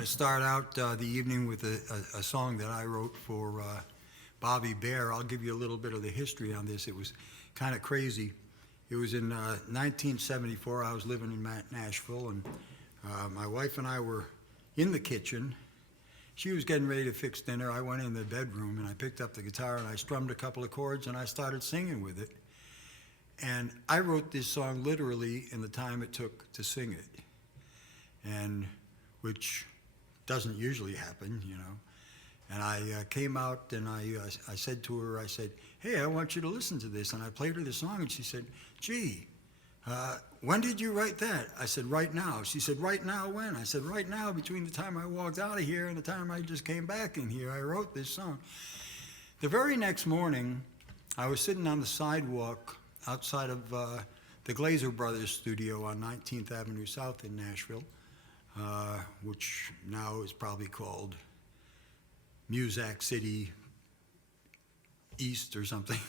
going to start out the evening with a song that I wrote for Bobby Bear. I'll give you a little bit of the history on this. It was kind of crazy. It was in 1974. I was living in Nashville, and my wife and I were in the kitchen. She was getting ready to fix dinner. I went in the bedroom, and I picked up the guitar, and I strummed a couple of chords, and I started singing with it. And I wrote this song literally in the time it took to sing it, and which doesn't usually happen, you know. And I came out and I said to her, I said, "Hey, I want you to listen to this." And I played her the song, and she said, "Gee, when did you write that?" I said, "Right now." She said, "Right now when?" I said, "Right now, between the time I walked out of here and the time I just came back in here, I wrote this song." The very next morning, I was sitting on the sidewalk outside of the Glazer Brothers studio on 19th Avenue South in Nashville, which now is probably called Muzak City East or something.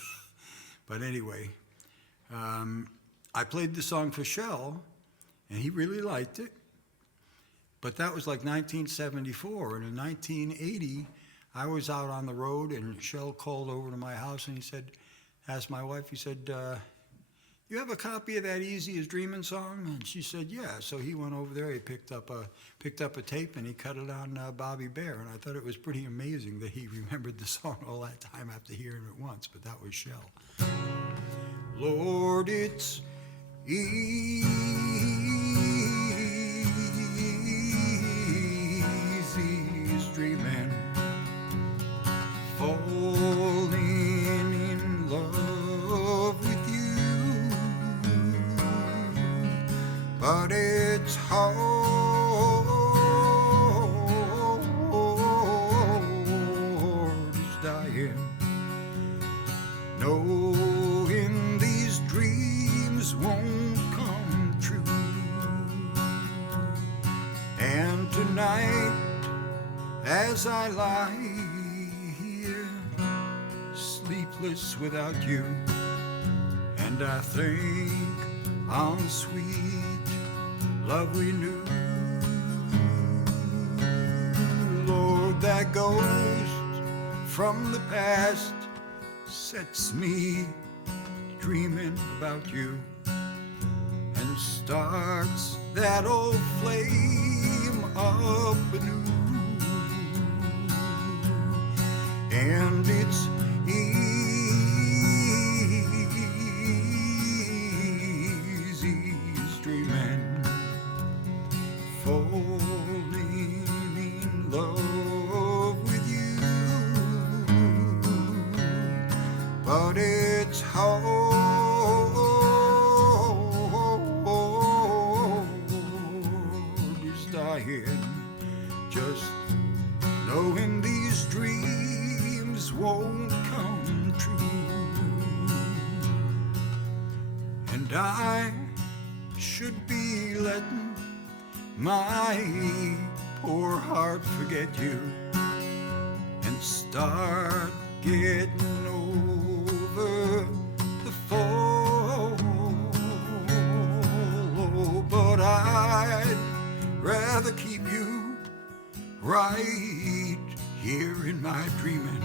But anyway, I played the song for Shell, and he really liked it. But that was like 1974, and in 1980, I was out on the road, and Shell called over to my house, and he said, asked my wife, he said, "You have a copy of that Easy as Dreamin' song?" And she said, "Yeah." So he went over there, he picked up a tape, and he cut it on Bobby Bear. And I thought it was pretty amazing that he remembered the song all that time after hearing it once, but that was Shell. Lord, it's easy as dreaming, falling in love with you, but it's hard as dying, knowing these dreams won't come true. And tonight, as I lie here, sleepless without you, and I think on sweet love we knew, Lord, that ghost from the past sets me dreaming about you, and starts that old flame up anew. And it's easy as dreaming, falling in love with you, but it's hard as dying, just knowing these dreams won't come true. And I should be letting my poor heart forget you and start getting over the fall. Oh, but I'd rather keep you right here in my dreaming,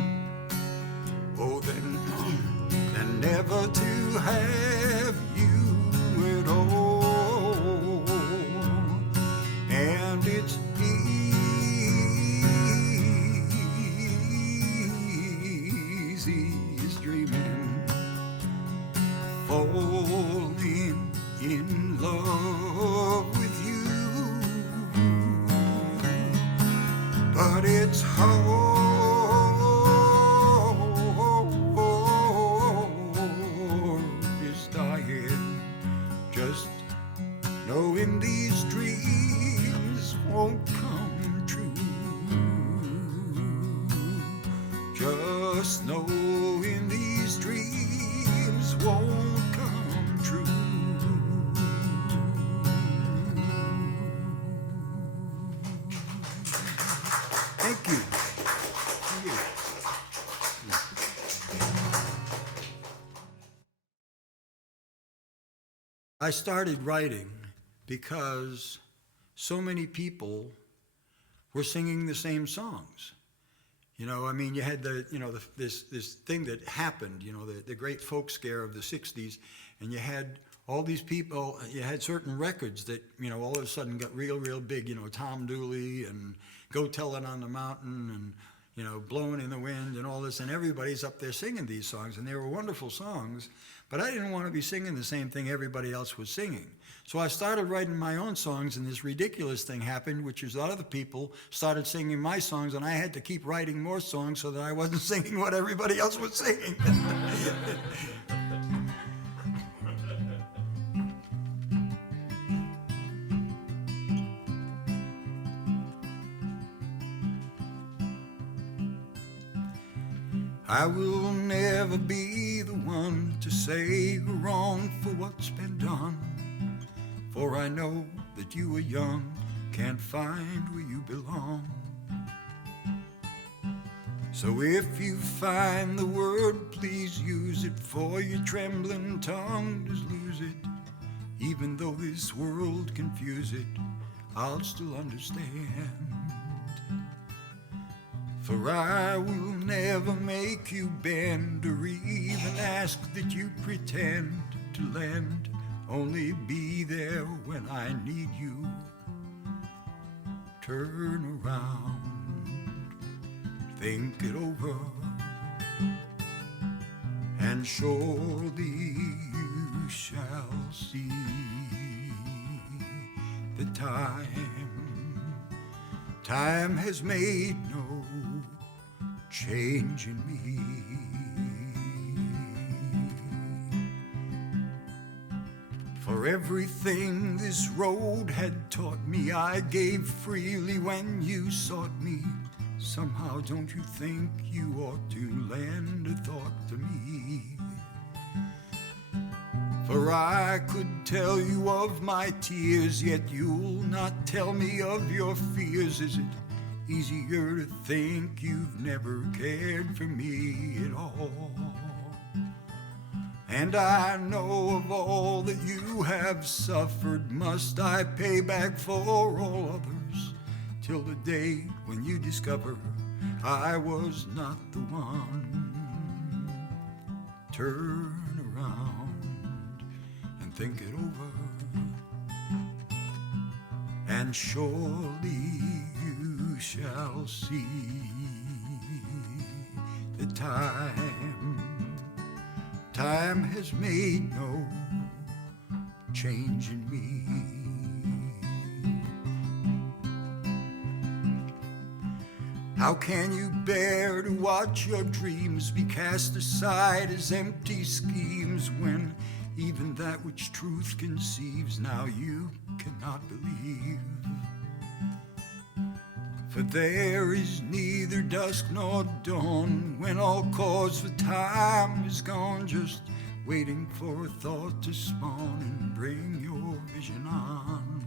oh, than never to have you at all. And it's easy as dreaming, falling in love with you, but it's hard as dying, just knowing these dreams won't come true, just knowing these dreams won't come true. Thank you. Thank you. I started writing because so many people were singing the same songs. You know, I mean, you had this thing that happened, you know, the great folk scare of the 60s, and you had all these people, you had certain records that, you know, all of a sudden got real big, you know, Tom Dooley and Go Tell It on the Mountain and, you know, Blowing in the Wind and all this, and everybody's up there singing these songs, and they were wonderful songs, but I didn't want to be singing the same thing everybody else was singing. So I started writing my own songs, and this ridiculous thing happened, which is that other people started singing my songs, and I had to keep writing more songs so that I wasn't singing what everybody else was singing. I will never be the one to say you're wrong for what's been done, for I know that you are young, can't find where you belong. So if you find the word, please use it, for your trembling tongue does lose it. Even though this world confuse it, I'll still understand. For I will never make you bend or even ask that you pretend to lend. Only be there when I need you. Turn around, think it over, and surely you shall see the time has made no change in me. For everything this road had taught me, I gave freely when you sought me. Somehow don't you think you ought to lend a thought to me? For I could tell you of my tears, yet you'll not tell me of your fears. Is it easier to think you've never cared for me at all? And I know of all that you have suffered, must I pay back for all others, till the day when you discover I was not the one. Turn around and think it over, and surely you shall see the time has made no change in me. How can you bear to watch your dreams be cast aside as empty schemes, when even that which truth conceives now you cannot believe? For there is neither dusk nor dawn, when all cause for time is gone, just waiting for a thought to spawn and bring your vision on.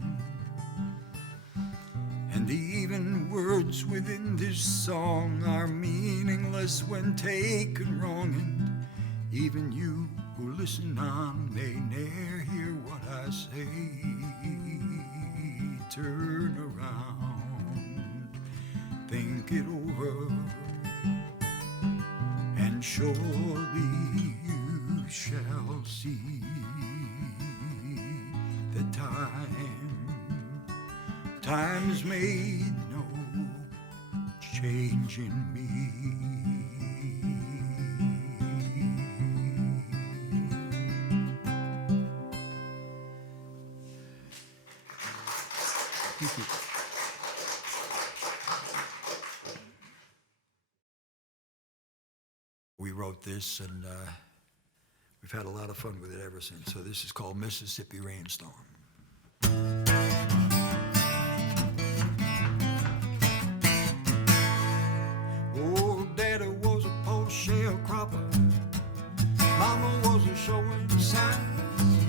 And even words within this song are meaningless when taken wrong, and even you who listen on may ne'er hear what I say. Turn around, think it over, and surely you shall see the time's made no change in me. We wrote this, and we've had a lot of fun with it ever since. So this is called Mississippi Rainstorm. Oh, Daddy was a post sharecropper. Mama wasn't showing signs.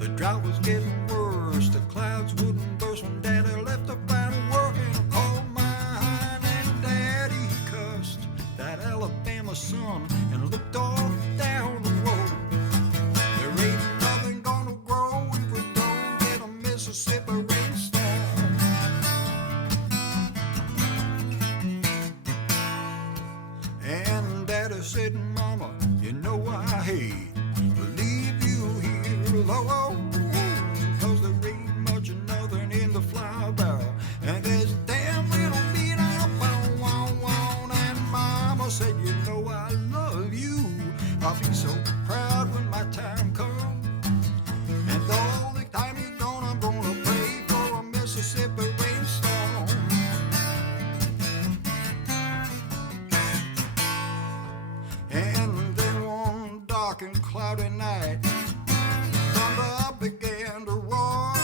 The drought was getting worse. The clouds wouldn't burst when Daddy left the farm working a coal mine. And Daddy cussed that Alabama sun and looked off down the road. There ain't nothing gonna grow if we don't get a Mississippi rainstorm. said, Mama, you know I hate to leave you here alone, 'cause there ain't much of nothing in the flour barrel, and there's damn little meat on a bone. And Mama said, you know I love you. I'll be so proud when my time comes. And the only time you're gone, I'm gonna pray for a Mississippi rainstorm. And then one dark and cloudy night, thunder began to roar.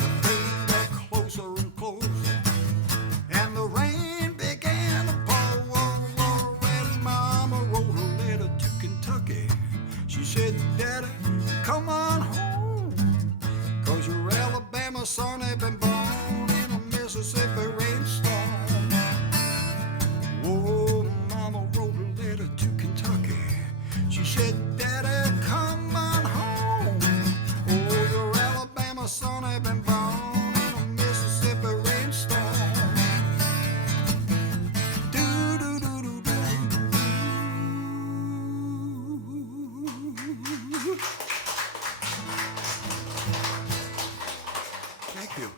The rain got closer and closer, and the rain began to pour. And Mama wrote a letter to Kentucky. She said, Daddy, come on home, 'cause your Alabama son had been born in a Mississippi rainstorm. Whoa, Mama wrote a letter to Kentucky. She said, Daddy, come on home. Oh, your Alabama son had been born in a Mississippi rainstorm. Do-do-do-do-do. Thank you.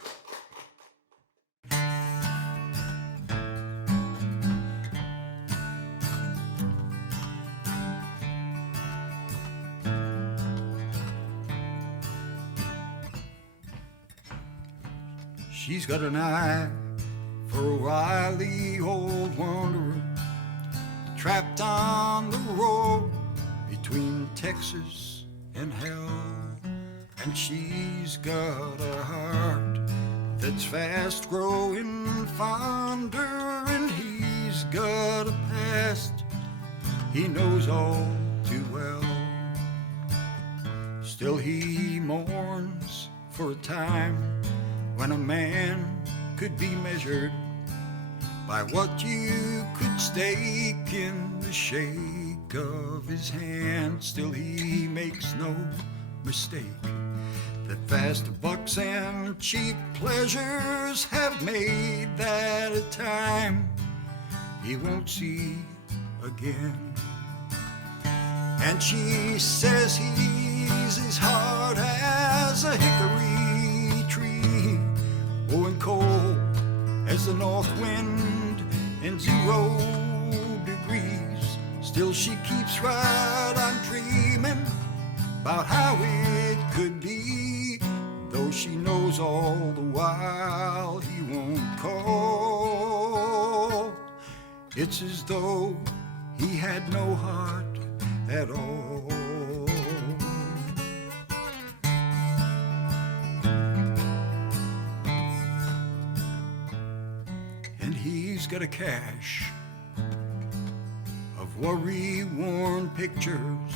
She's got an eye for a wily old wanderer, trapped on the road between Texas and hell. And she's got a heart that's fast growing fonder, and he's got a past he knows all too well. Still he mourns for a time when a man could be measured by what you could stake in the shake of his hand. Still he makes no mistake that fast bucks and cheap pleasures have made that a time he won't see again. And she says he's as hard as a hickory tree, oh, and cold as the north wind in 0 degrees. Still she keeps right on dreaming about how it could be, though she knows all the while he won't call. It's as though he had no heart at all. And he's got a cache of worry-worn pictures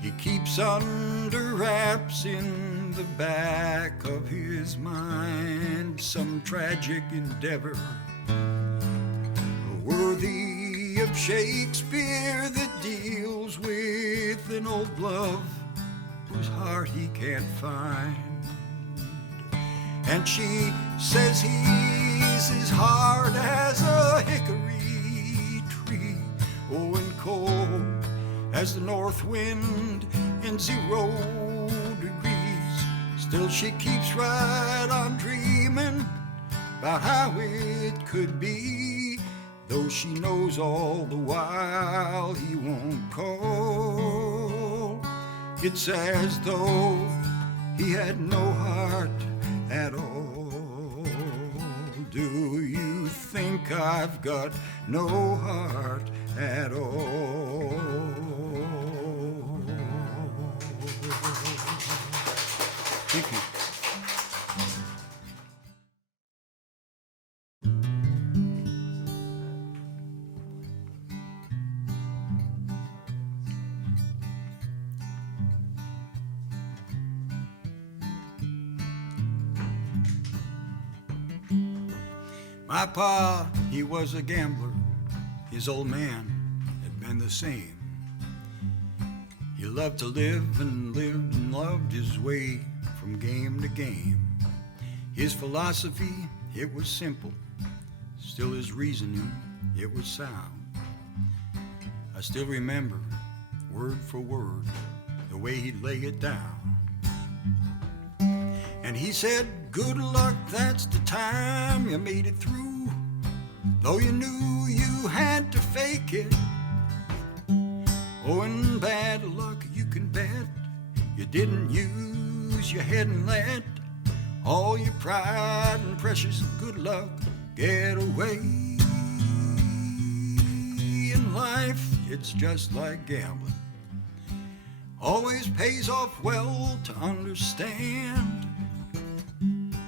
he keeps under wraps in the back of his mind. Some tragic endeavor worthy of Shakespeare that deals with an old love whose heart he can't find. And she says he's as hard as a hickory tree, oh, and cold as the north wind in 0 degrees. Still she keeps right on dreaming about how it could be, though she knows all the while he won't call. It's as though he had no heart at all. Do you think I've got no heart at all? Thank you. My pa, he was a gambler. His old man had been the same. He loved to live and lived and loved his way from game to game. His philosophy, it was simple. Still his reasoning, it was sound. I still remember, word for word, the way he'd lay it down. And he said, good luck, that's the time you made it through, though you knew you had to fake it. Oh, and bad luck, you can bet you didn't use your head and let all your pride and precious good luck get away. In life, it's just like gambling. Always pays off well to understand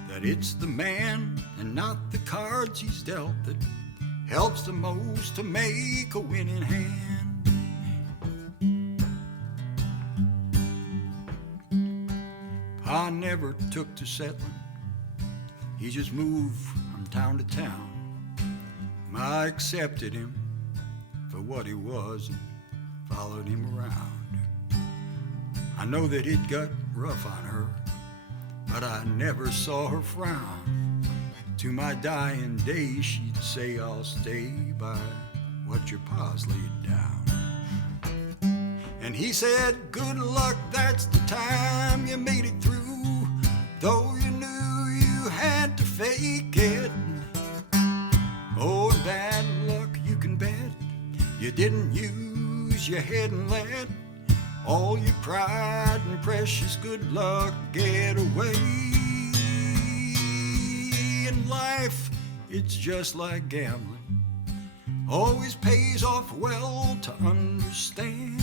that it's the man and not the cards he's dealt that helps the most to make a winning hand. Pa never took to settling. He just moved from town to town. Ma accepted him for what he was and followed him around. I know that it got rough on her, but I never saw her frown. To my dying day, she'd say, I'll stay by what your pa's laid down. And he said, good luck, that's the time you made it through, though you knew you had to fake it. Oh, and bad luck, you can bet you didn't use your head and let all your pride and precious good luck get away. In life, it's just like gambling. Always pays off well to understand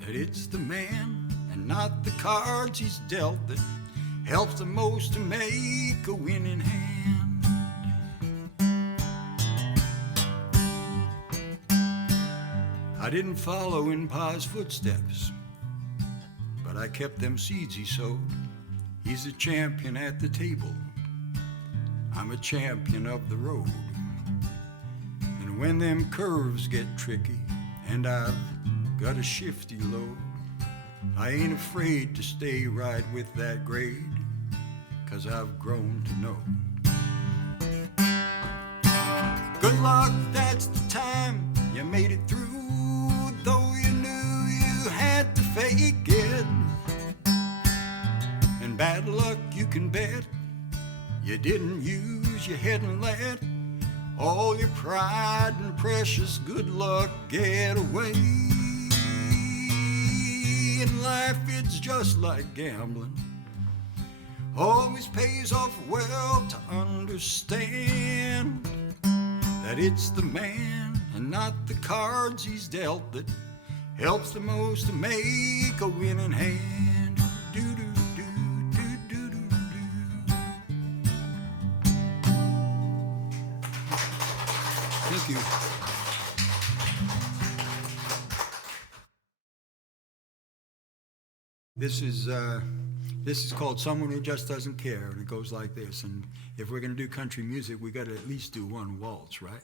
that it's the man and not the cards he's dealt that helps the most to make a winning hand. I didn't follow in Pa's footsteps, but I kept them seeds he sowed. He's a champion at the table, I'm a champion of the road. And when them curves get tricky and I've got a shifty load, I ain't afraid to stay right with that grade, 'cause I've grown to know. Good luck, that's the time you made it through, though you knew you had to fake it. And bad luck, you can bet you didn't use your head and let all your pride and precious good luck get away. In life, it's just like gambling. Always pays off well to understand that it's the man and not the cards he's dealt that helps the most to make a winning hand. Thank you. This is called Someone Who Just Doesn't Care, and it goes like this. And if we're going to do country music, we got to at least do one waltz, right?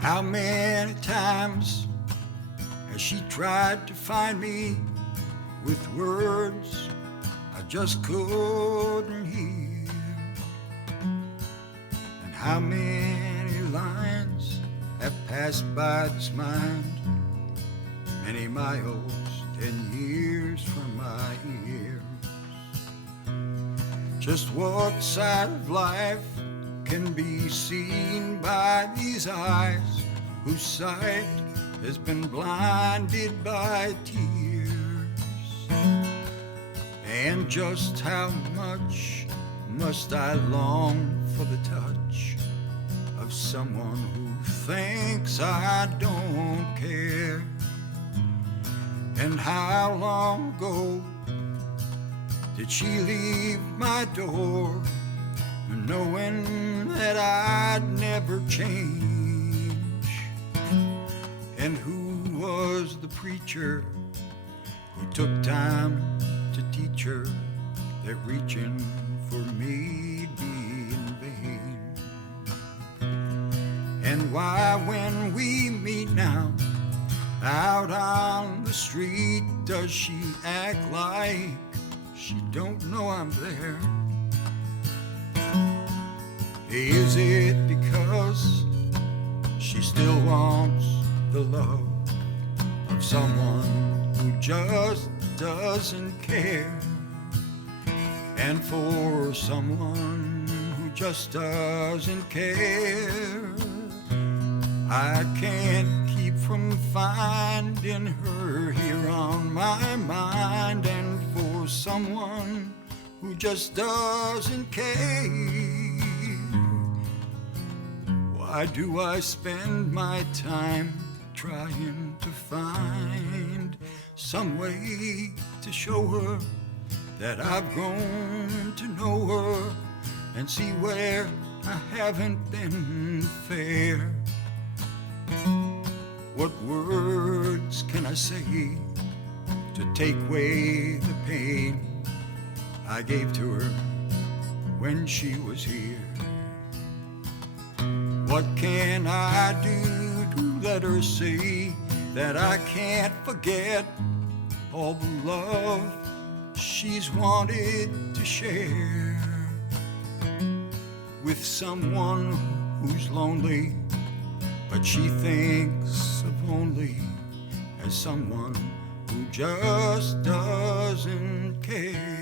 How many times has she tried to find me with words I just couldn't hear? And how many lines have passed by this mind, many miles and years from my ears? Just what side of life can be seen by these eyes whose sight has been blinded by tears? And just how much must I long for the touch of someone who thinks I don't care? And how long ago did she leave my door, knowing that I'd never change? And who was the preacher who took time to teach her that reaching for me'd be in vain? And why, when we meet now out on the street, does she act like she don't know I'm there. Is it because she still wants the love of someone who just doesn't care? And for someone who just doesn't care, I can't keep from finding her here on my mind. And for someone who just doesn't care, why do I spend my time trying to find some way to show her that I've grown to know her, and see where I haven't been fair? What words can I say to take away the pain I gave to her when she was here? What can I do to let her see that I can't forget all the love she's wanted to share with someone who's lonely, but she thinks of only as someone who just doesn't care.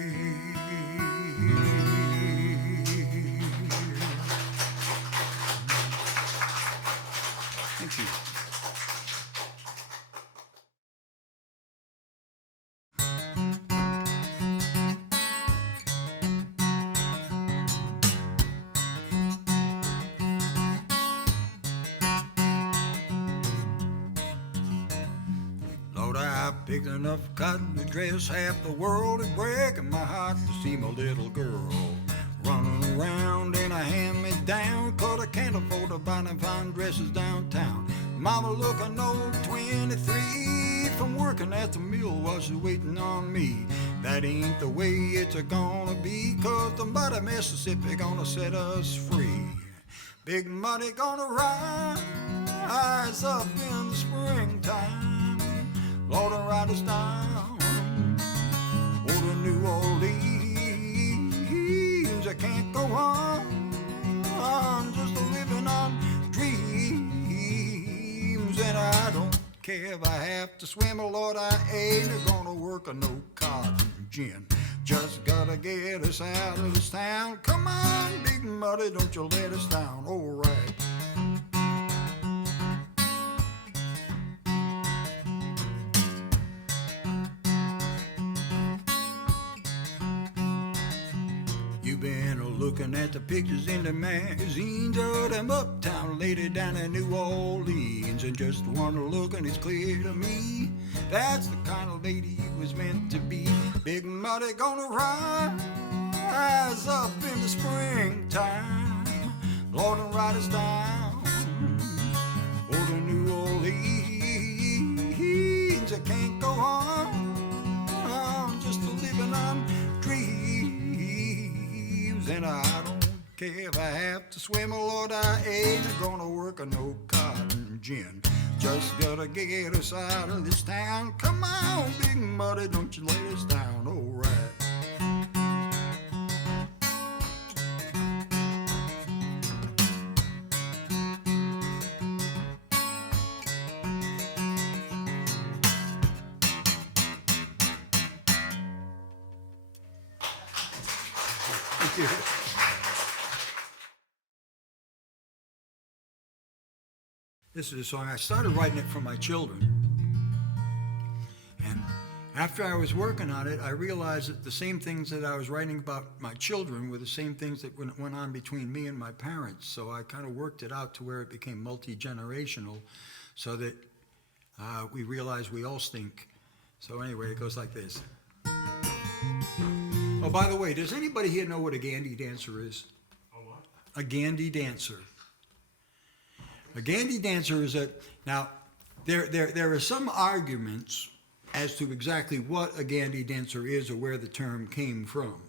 Thank you. Lord, I picked enough cotton to dress half the world, and breaking my heart to see my little girl running around in a hand-me-down, 'cause I can't afford to buy them fine dresses downtown. Mama looking old 23 from working at the mill while she's waiting on me. That ain't the way it's gonna be, 'cause the muddy Mississippi gonna set us free. Big money gonna rise up in the springtime. Lord, ride us down for the New Orleans. I can't go on just living on dreams. And I don't care if I have to swim, oh Lord, I ain't gonna work on no cotton gin. Just gotta get us out of this town. Come on, Big Muddy, don't you let us down. All right. You've been looking at the pictures in the magazines of them uptown lady down in New Orleans, and just one look and it's clear to me that's the kind of lady you was meant to be. Big Muddy gonna rise up in the springtime. Lord, and ride us down for the New Orleans. I can't go on just living on dreams. And I don't care if I have to swim, oh Lord, I ain't gonna work on no cotton gin. Just gotta get us out of this town. Come on, Big Muddy, don't you let us down. All right. Thank you. This is a song, I started writing it for my children. And after I was working on it, I realized that the same things that I was writing about my children were the same things that went on between me and my parents. So I kind of worked it out to where it became multi-generational, so that we realized we all stink. So anyway, it goes like this. Oh, by the way, does anybody here know what a Gandhi dancer is? A what? A Gandhi dancer. A Gandhi dancer is now, there are some arguments as to exactly what a Gandhi dancer is or where the term came from.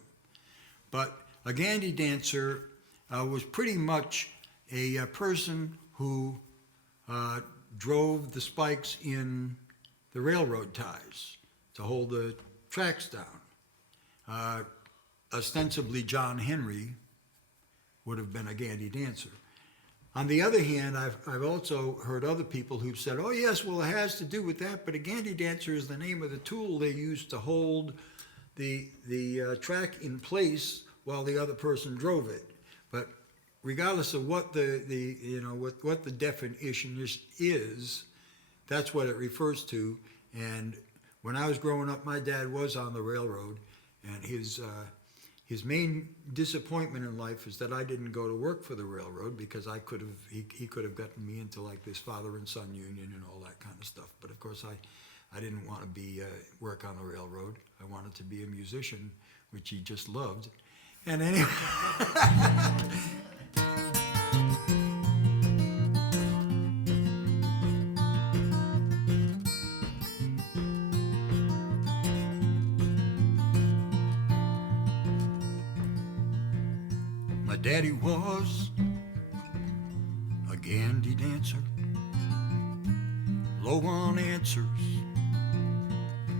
But a Gandhi dancer was pretty much a person who drove the spikes in the railroad ties to hold the tracks down. ostensibly John Henry would have been a Gandy dancer. On the other hand, I've also heard other people who've said, oh yes, well it has to do with that, but a Gandy dancer is the name of the tool they used to hold the track in place while the other person drove it. But regardless of what what the definition is, that's what it refers to. And when I was growing up, my dad was on the railroad, and his main disappointment in life is that I didn't go to work for the railroad, because he could have gotten me into like this father and son union and all that kind of stuff. But of course I didn't want to work on the railroad. I wanted to be a musician, which he just loved. And anyway. My daddy was a Gandy dancer, low on answers,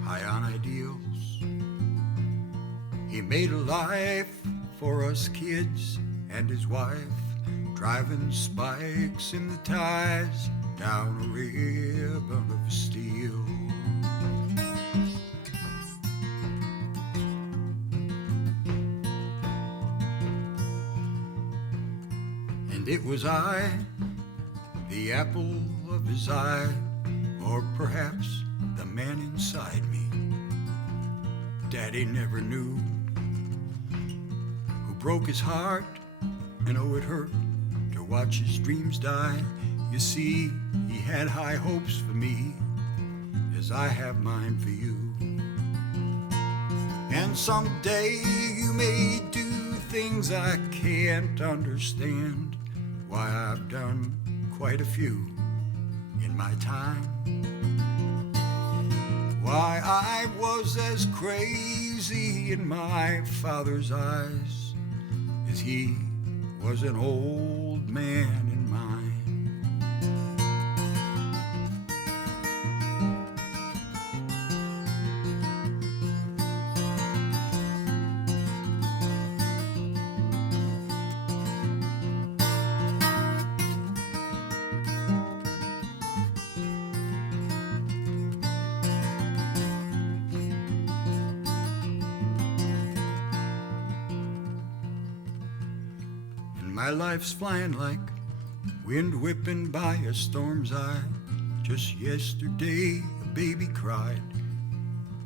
high on ideals. He made a life for us kids and his wife, driving spikes in the ties down a ribbon of steel. And it was I, the apple of his eye, or perhaps the man inside me. Daddy never knew who broke his heart, and oh, it hurt to watch his dreams die. You see, he had high hopes for me, as I have mine for you. And someday you may do things I can't understand, why I've done quite a few in my time. Why I was as crazy in my father's eyes as he was an old man in mine. My life's flying like wind whipping by a storm's eye. Just yesterday a baby cried,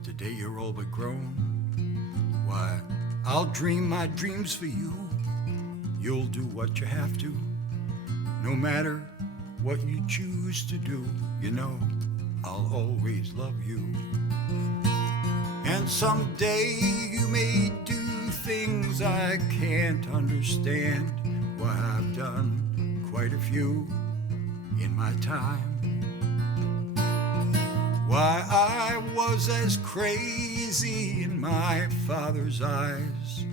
today you're all but grown. Why, I'll dream my dreams for you, you'll do what you have to. No matter what you choose to do, you know I'll always love you. And someday you may do things I can't understand, why I've done quite a few in my time. Why I was as crazy in my father's eyes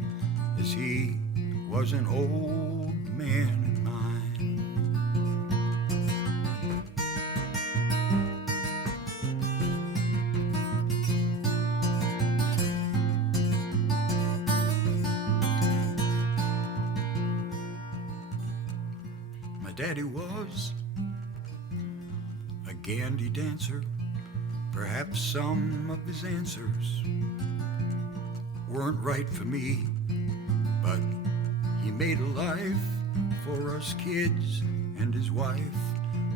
as he was an old man in mine. My daddy was a Gandy dancer. Perhaps some of his answers weren't right for me, but he made a life for us kids and his wife,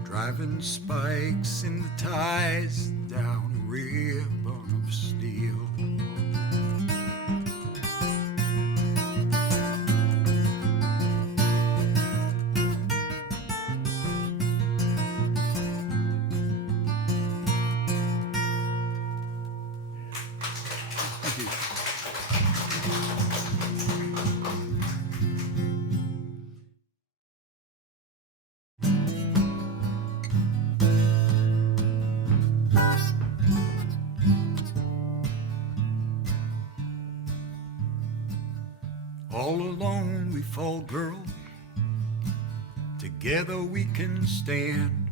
driving spikes in the ties down a ribbon of steel. All alone we fall, girl, together we can stand.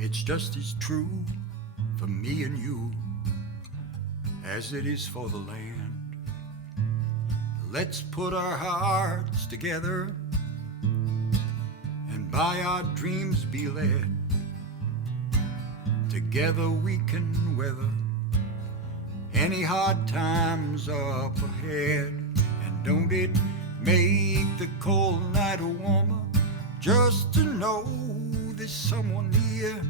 It's just as true for me and you as it is for the land. Let's put our hearts together and by our dreams be led. Together we can weather any hard times up ahead. And don't it make the cold night warmer just to know there's someone near?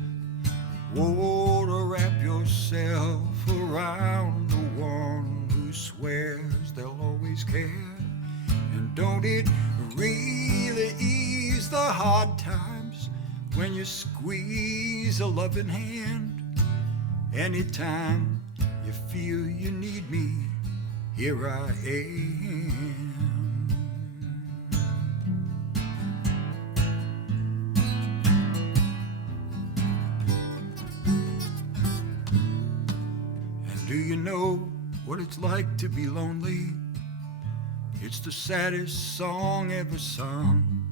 Whoa, to wrap yourself around the one who swears they'll always care. And don't it really ease the hard times when you squeeze a loving hand? Anytime you feel you need me, here I am. And do you know what it's like to be lonely? It's the saddest song ever sung.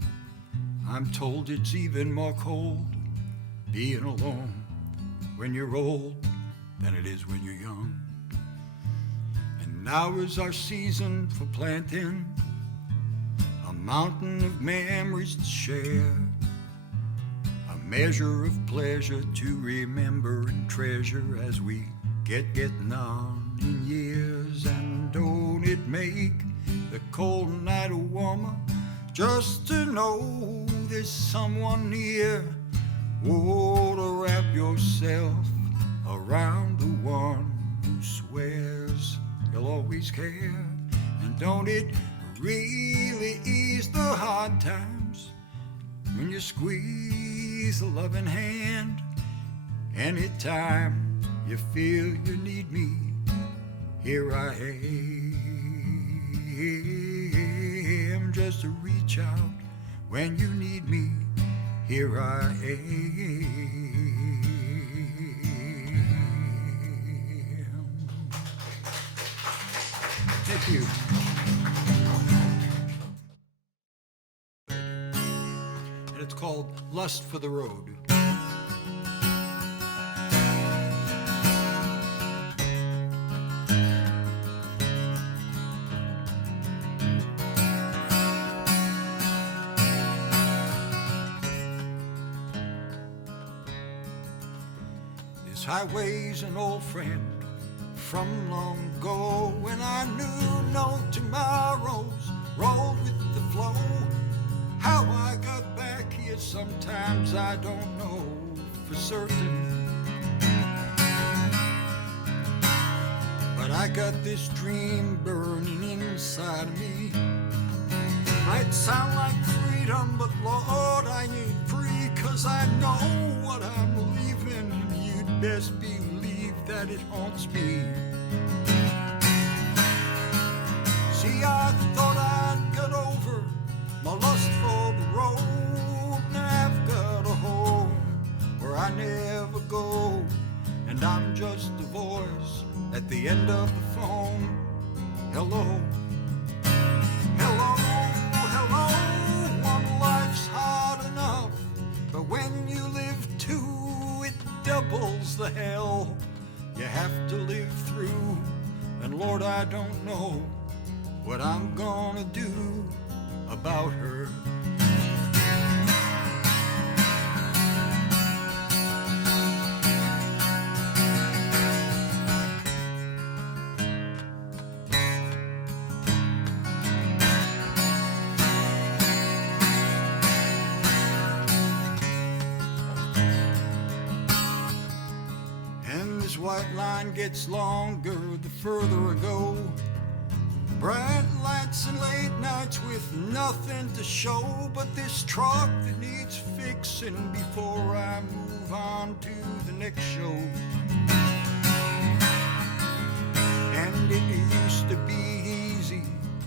I'm told it's even more cold being alone when you're old than it is when you're young. And now is our season for planting a mountain of memories to share, a measure of pleasure to remember and treasure as we getting on in years. And don't it make the cold night warmer just to know there's someone near? Oh, to wrap yourself around the one who swears he'll always care. And don't it really ease the hard times when you squeeze a loving hand? Anytime you feel you need me, here I am, just to reach out when you need me. Here I am. Thank you. And it's called Lust for the Road. This highway's an old friend from long ago, when I knew no tomorrows, rolled with the flow. How I got back here sometimes I don't know for certain, but I got this dream burning inside of me. Might sound like freedom, but Lord, I ain't free, 'cause I know what I'm leaving, and you'd best believe that it haunts me. See, I thought I'd get over my lust for the road. Now I've got a home where I never go, and I'm just a voice at the end of the phone. Hello, hello, hello. One life's hard enough, but when you live two, it doubles the hell you have to live through. And Lord, I don't know what I'm gonna do about her. And this white line gets longer the further I go. Bright lights and late nights with nothing to show but this truck that needs fixing before I move on to the next show. And it used to be easy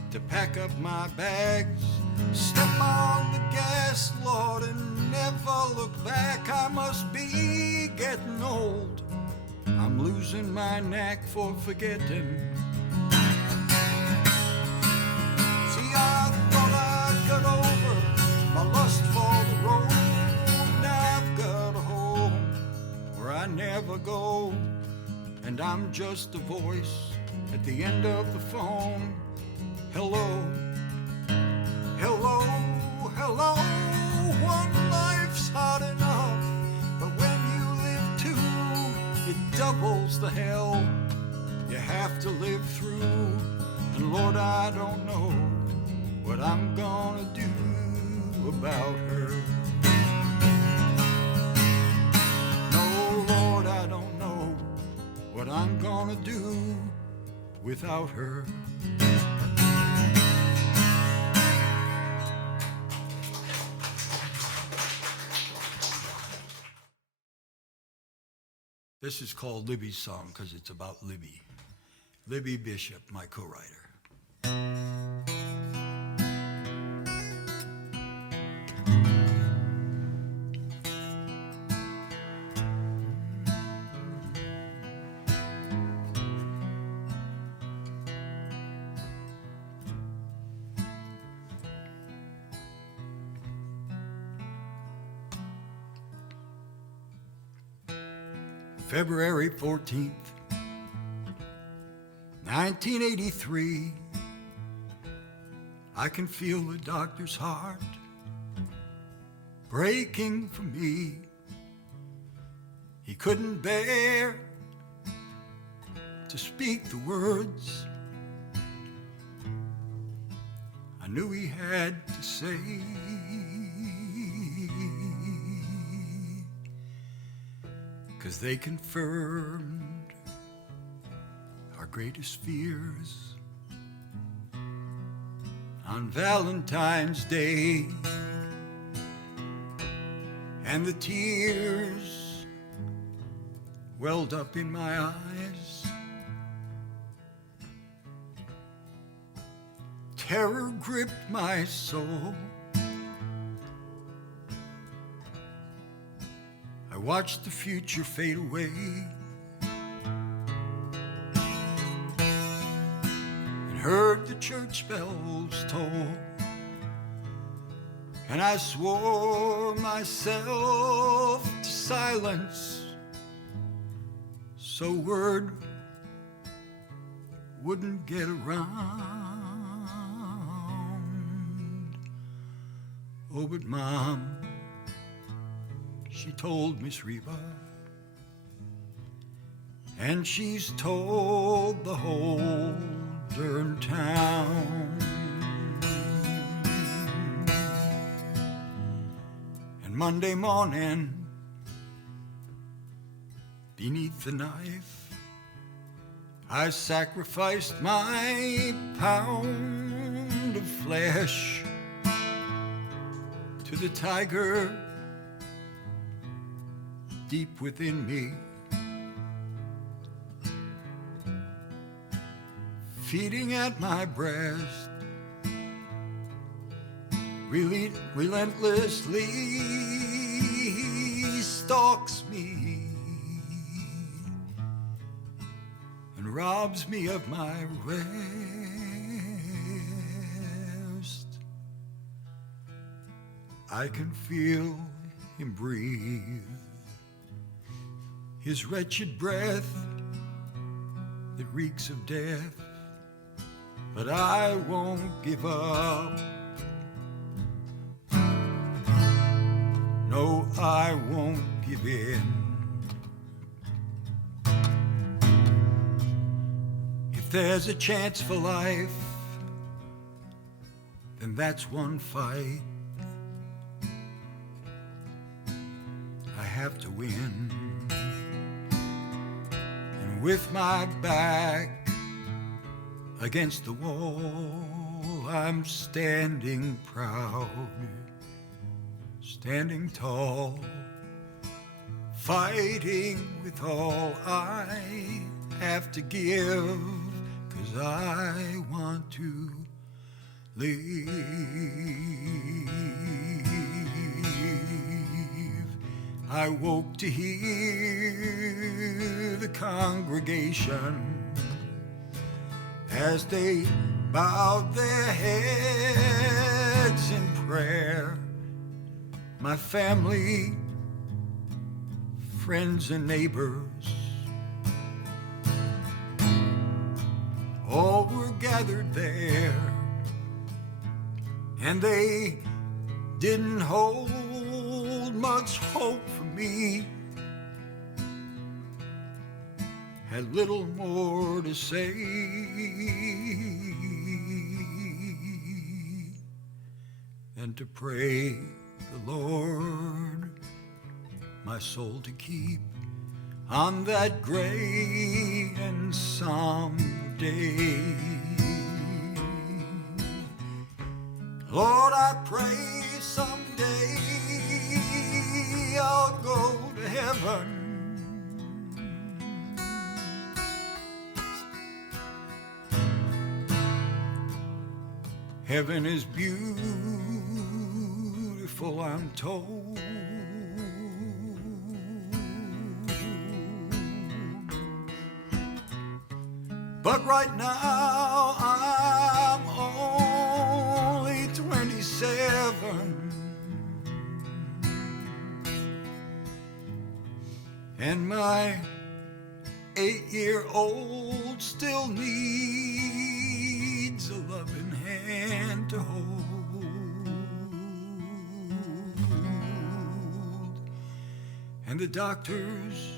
to pack up my bags, step on the gas, Lord, and never look back. I must be getting old. I'm losing my knack for forgetting. I thought I'd get over my lust for the road. Now I've got a home where I never go, and I'm just a voice at the end of the phone. Hello, hello, hello. One life's hard enough, but when you live two, it doubles the hell you have to live through. And Lord, I don't know what I'm gonna do about her. No, Lord, I don't know what I'm gonna do without her. This is called Libby's song because it's about Libby. Libby Bishop, my co-writer. February 14th, 1983. I can feel the doctor's heart breaking for me. He couldn't bear to speak the words I knew he had to say. 'Cause they confirmed our greatest fears on Valentine's Day, and the tears welled up in my eyes. Terror gripped my soul. I watched the future fade away, and heard the church bells toll, and I swore myself to silence so word wouldn't get around. Oh, but Mom, she told Miss Reba, and she's told the whole darn town. And Monday morning, beneath the knife, I sacrificed my pound of flesh to the tiger deep within me, feeding at my breast, relentlessly stalks me and robs me of my rest. I can feel him breathe, his wretched breath that reeks of death, but I won't give up. No, I won't give in. If there's a chance for life, then that's one fight I have to win. And with my back against the wall, I'm standing proud, standing tall, fighting with all I have to give, 'cause I want to live. I woke to hear the congregation as they bowed their heads in prayer. My family, friends and neighbors gathered there, and they didn't hold much hope for me. Had little more to say than to pray the Lord my soul to keep on that gray and somber day. Lord, I pray someday I'll go to heaven. Heaven is beautiful, I'm told. But right now I'm only 27, and my 8-year-old still needs a loving hand to hold. And the doctors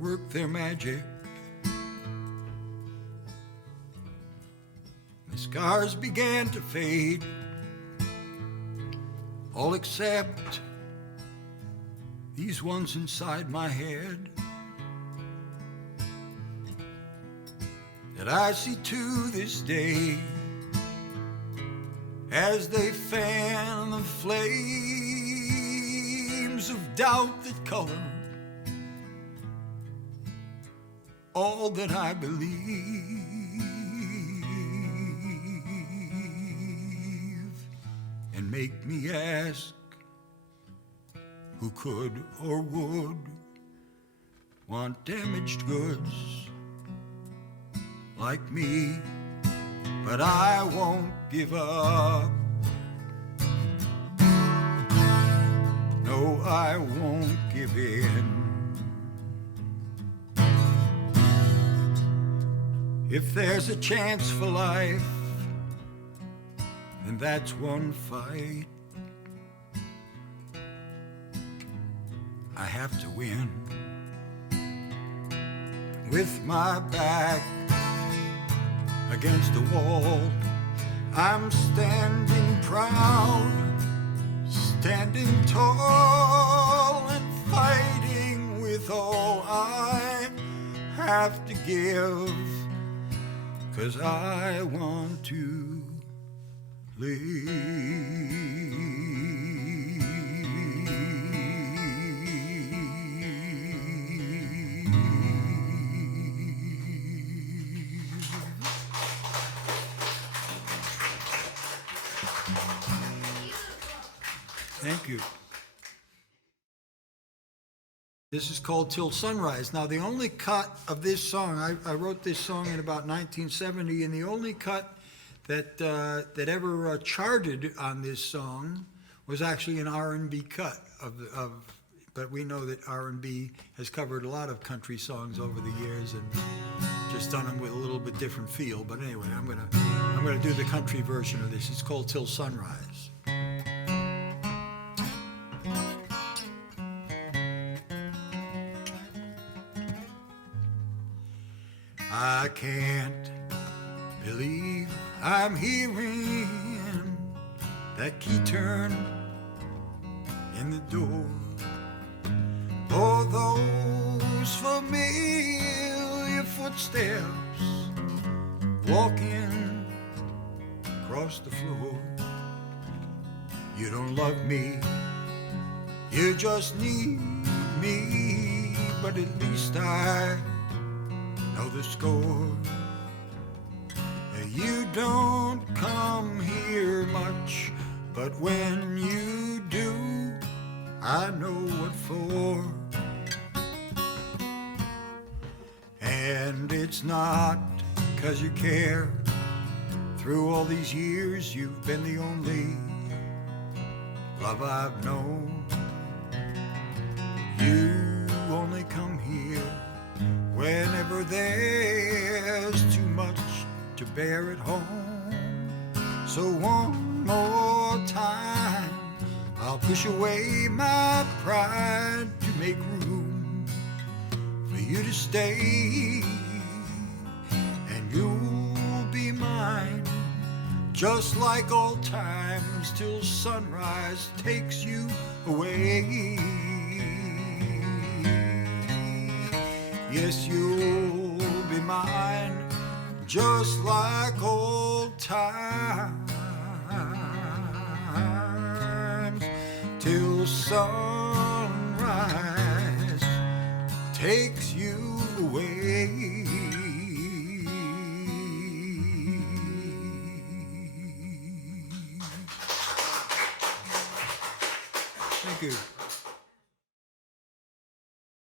work their magic. The scars began to fade, all except these ones inside my head that I see to this day as they fan the flames of doubt that color all that I believe, and make me ask who could or would want damaged goods like me. But I won't give up. No, I won't give in. If there's a chance for life, then that's one fight I have to win. With my back against the wall, I'm standing proud, standing tall, and fighting with all I have to give, 'cause I want to live. Thank you. This is called Till Sunrise. Now, the only cut of this song, I wrote this song in about 1970, and the only cut that ever charted on this song was actually an R&B cut but we know that R&B has covered a lot of country songs over the years and just done them with a little bit different feel. But anyway, I'm gonna do the country version of this. It's called Till Sunrise. I can't believe I'm hearing that key turn in the door. Oh, those familiar footsteps walking across the floor. You don't love me, you just need me, but at least I know the score. You don't come here much, but when you do, I know what for. And it's not 'cause you care. Through all these years, you've been the only love I've known. You only come here whenever there's too much Bear at home. So one more time, I'll push away my pride to make room for you to stay, and you'll be mine, just like old times, till sunrise takes you away. Yes, you'll be mine, just like old times, till sunrise takes you away. Thank you.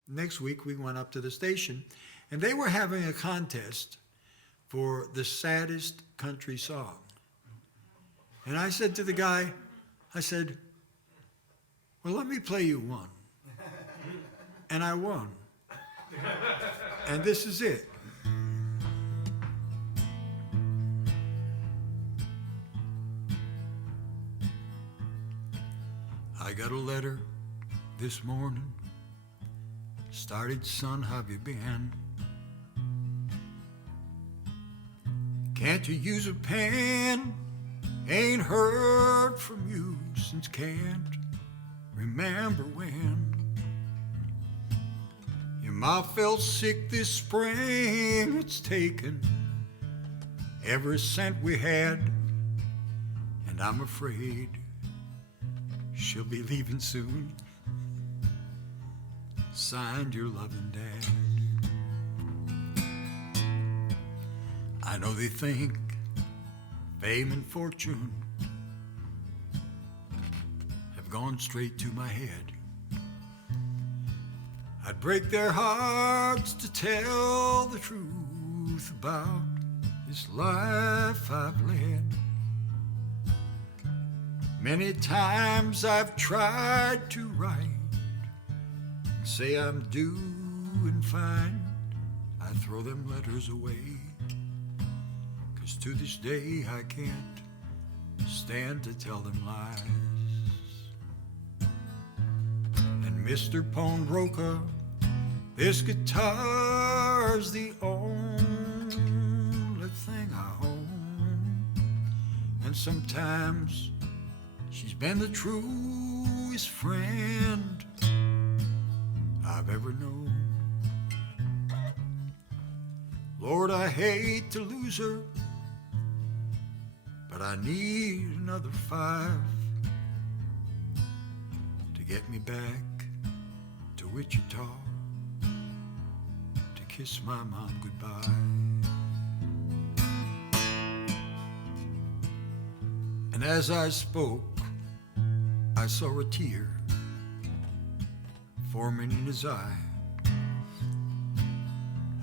Next week we went up to the station, and they were having a contest for the saddest country song. And I said to the guy, I said, well, let me play you one. And I won. And this is it. I got a letter this morning. Started, son, have you been? Can't you use a pen? Ain't heard from you since can't remember when. Your ma fell sick this spring. It's taken every cent we had, and I'm afraid she'll be leaving soon. Signed, your loving dad. I know they think fame and fortune have gone straight to my head. I'd break their hearts to tell the truth about this life I've led. Many times I've tried to write, say I'm doing fine. I throw them letters away, 'cause to this day I can't stand to tell them lies. And Mr. Pawnbroker, this guitar's the only thing I own, and sometimes she's been the truest friend I've ever known. Lord, I hate to lose her, but I need another 5 to get me back to Wichita to kiss my mom goodbye. And as I spoke, I saw a tear forming in his eye.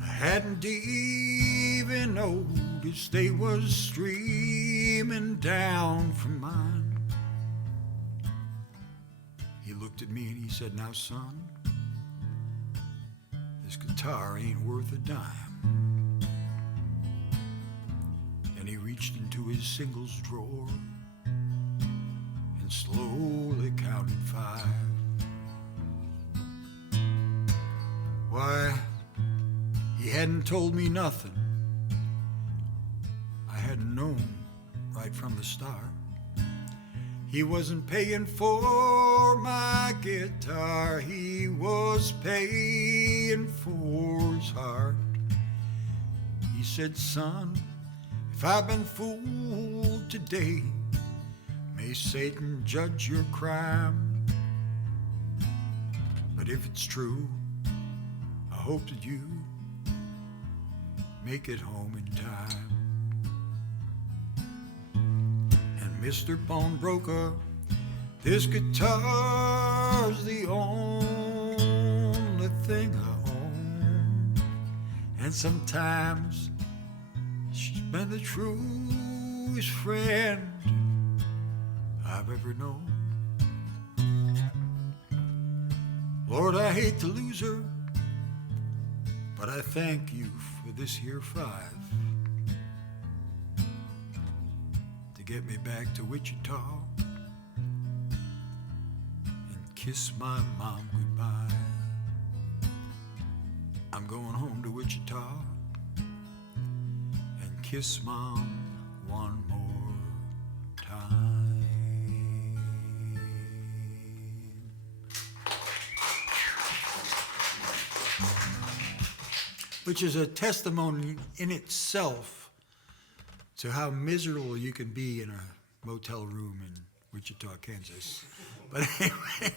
I hadn't even noticed they was streaming down from mine. He looked at me and he said, now son, this guitar ain't worth a dime. And he reached into his singles drawer and slowly counted 5. Why, he hadn't told me nothing I hadn't known right from the start. He wasn't paying for my guitar, he was paying for his heart. He said, son, if I've been fooled today, may Satan judge your crime. But if it's true, I hope that you make it home in time. And Mr. Pawnbroker, this guitar's the only thing I own, and sometimes she's been the truest friend I've ever known. Lord, I hate to lose her, but I thank you for this here 5. get me back to Wichita and kiss my mom goodbye. I'm going home to Wichita and kiss mom one more time. Which is a testimony in itself to how miserable you can be in a motel room in Wichita, Kansas. But anyway.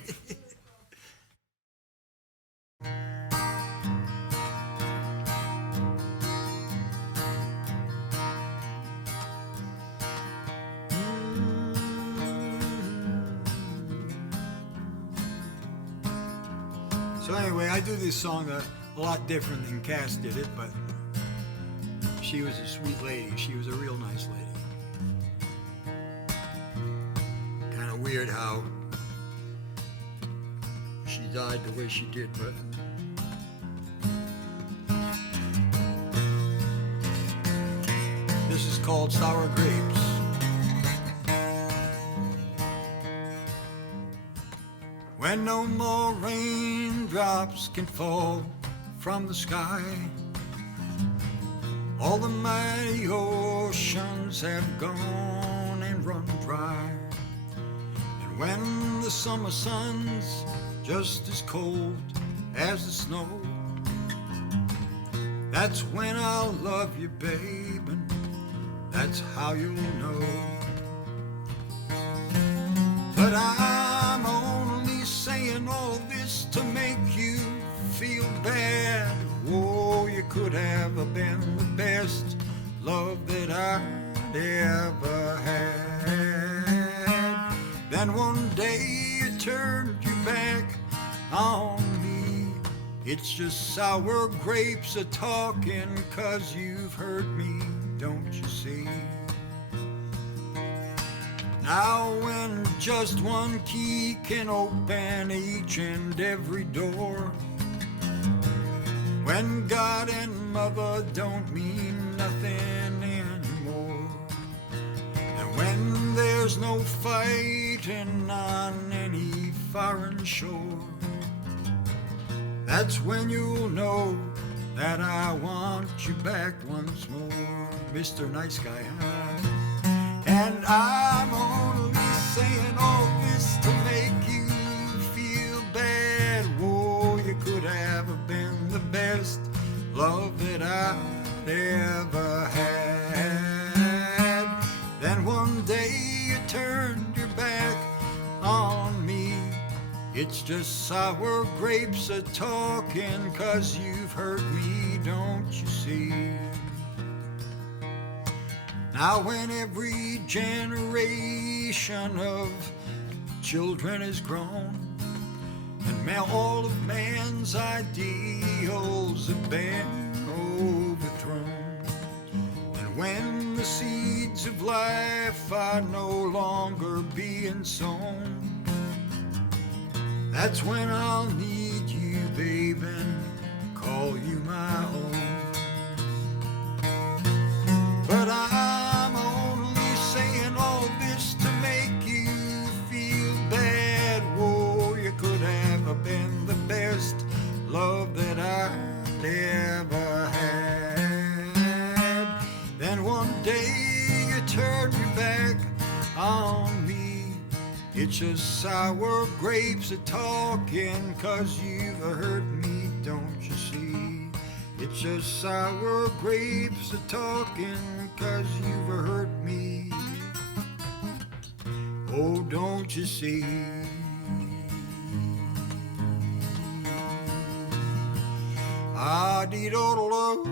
So anyway, I do this song a lot different than Cass did it, but she was a sweet lady. She was a real nice lady. Kind of weird how she died the way she did, but this is called Sour Grapes. When no more raindrops can fall from the sky, all the mighty oceans have gone and run dry. And when the summer sun's just as cold as the snow, that's when I'll love you, babe, and that's how you'll know. But I'm only saying all this to make you feel bad. Oh, you could have been the best love that I'd ever had. Then one day you turned your back on me. It's just sour grapes a-talking, 'cause you've hurt me, don't you see? Now when just one key can open each and every door, when God and Mother don't mean nothing anymore, and when there's no fighting on any foreign shore, that's when you'll know that I want you back once more, Mr. Nice Guy, huh? And I'm only saying all this to make you feel bad. Whoa, you could have been the best love that I'd ever had. Then one day you turned your back on me. It's just sour grapes a-talking, 'cause you've hurt me, don't you see? Now when every generation of children is grown, and all of man's ideals have been overthrown, and when the seeds of life are no longer being sown, that's when I'll need you, babe, and call you my own. But I'm only saying all this to make you feel bad. Whoa, you could have been the best love that I'd ever had. Then one day you turned your back on me. It's just sour grapes a-talking, 'cause you've hurt me, don't you see? It's just sour grapes a-talking, 'cause you've hurt me. Oh, don't you see? Ah-dee-do-do-do.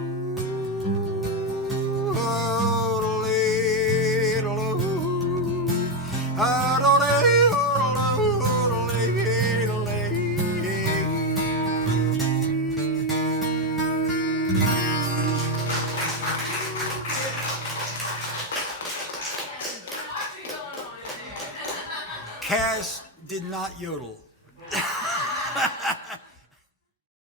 Cass did not yodel.